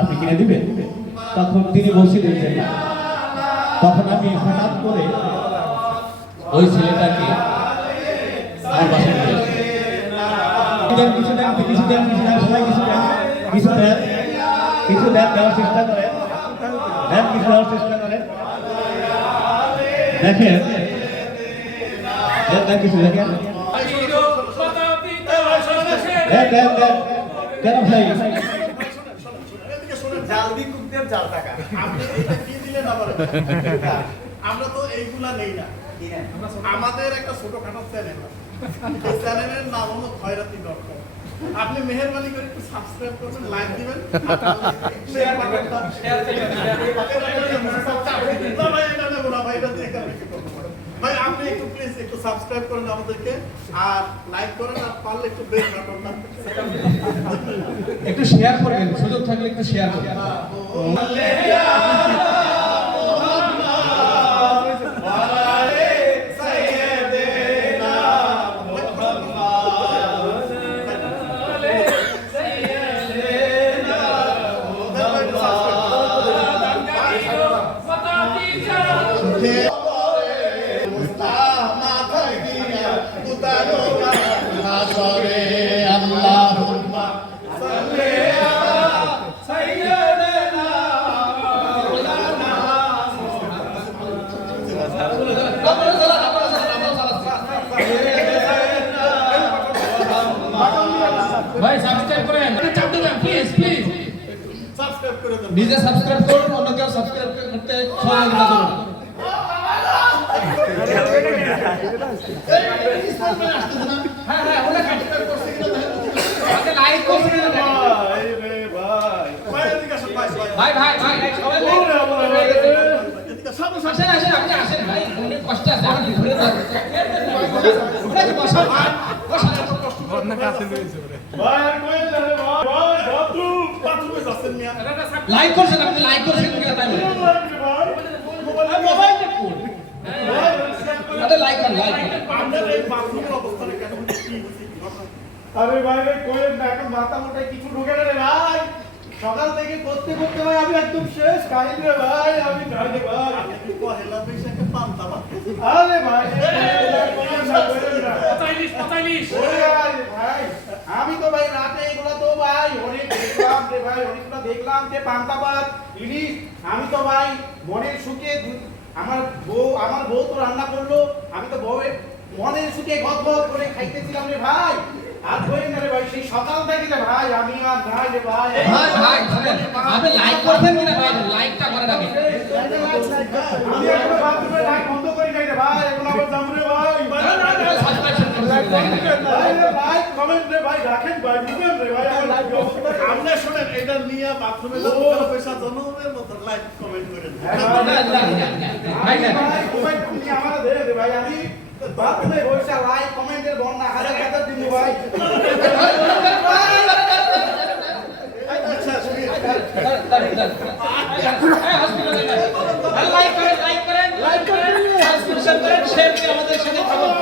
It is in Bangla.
আপনি কিনে দিবেন? তখন তিনি বলছিলেন যে না। তখন আমি হঠাৎ করে ওই ছেলেটাকে আমার বাসায় নিয়ে আসি। কিছু দেওয়ার চেষ্টা করেন, কিছু দেওয়ার চেষ্টা করেন। দেখেন কিছু দেখেন কেন ভাই আমরা তো এইগুলা নেই না। আমাদের একটা ছোটখাটো চ্যানেল, চ্যানেলের নাম হলো খয়রাতি ডট কম। আপনি মেহেরবানি করে একটু সাবস্ক্রাইব করবেন, লাইক দিবেন, শেয়ার করবেন। ভাই আপনি একটু প্লিজ একটু সাবস্ক্রাইব করেন আমাদেরকে, আর লাইক করেন, আর পারলে একটু বেল বাটনটা একটু শেয়ার করবেন, সুযোগ থাকলে একটু শেয়ার করবেন। ভাই সাবস্ক্রাইব করেন, চাপ দেন প্লিজ প্লিজ। সাবস্ক্রাইব করে দেন, নিজে সাবস্ক্রাইব করুন, অন্য কেউ সাবস্ক্রাইব করতে সহযোগিতা করুন। হ্যাঁ হ্যাঁ ওটা সাবস্ক্রাইব করছে কিনা আগে লাইক করছে কিনা ভাই রে ভাই ভাই এদিকে আসুন, ভাই ভাই ভাই সবাই এদিকে সব আসেন আসেন আপনি আসেন ভাই, অনেক কষ্ট আছে আপনি ধরে দেন। ওটা কি বসা ভাই বসা বন্ধ কাছে লইছে ভাই আর কই জানে ভাই ভাই বাথরুমে যাচ্ছেন মিয়া। লাইক করছেন আপনি, লাইক করছেন কিনা তাই বলেন। মোবাইল দেখুন আরে লাইক করেন, লাইক করেন। আপনার এই বাথরুমের অবস্থাটা কেন হচ্ছে, কি হচ্ছে? আরে ভাই রে কোয়েন না, এখন মাথা মোটায় কিছু ঢোকে না রে ভাই। সকাল থেকে করতে করতে ভাই আমি একদম শেষ কাহিল রে ভাই, আমি যাই রে ভাই। আপনি কি পহেলা বৈশাখে পান্তা ভাত খেয়েছেন? আরে ভাই 45 ভাই আমি তো ভাই রাতে এগুলো তো ভাই অনেক দেখলাম রে ভাই, অনেকগুলো দেখলাম যে পান্তাবাদ ইলিশ। আমি তো ভাই মনের সুখে আমার বউ তো রান্না করলো, আমি তো বউয়ের মনের সুখে গদগদ করে খাইতেছিলাম রে ভাই। আর কই না রে ভাই, সেই সকাল থেকে রে ভাই আমি আর নাই রে ভাই। ভাই ভাই শুনেন, আপনি লাইক করছেন কিনা ভাই, লাইকটা করে রাখেন। আমি এখনো বাথরুমে লাইট বন্ধ করি নাই রে ভাই, এখন আবার যাম রে ভাই। সাবস্ক্রাইব করুন লাইক কমেন্ট রে ভাই রাখেন ভাই, দিবেন রে ভাই। আমার লাইক আপনি শুনেন, এটা নিয়ে বাথরুমে যাওয়ার পয়সা জনমের মতো লাইক কমেন্ট করেন। ভাই ভাই কমেন্ট আপনি আমারে দে রে ভাই, আমি বাথরুমে বসে লাইক কমেন্টের বন্যা হাজার হাজার দিন ভাই। আচ্ছা শুনি, লাইক করেন, লাইক করেন, লাইক করেন, সাবস্ক্রিপশন করেন, শেয়ার করে আমাদের সাথে থাকুন।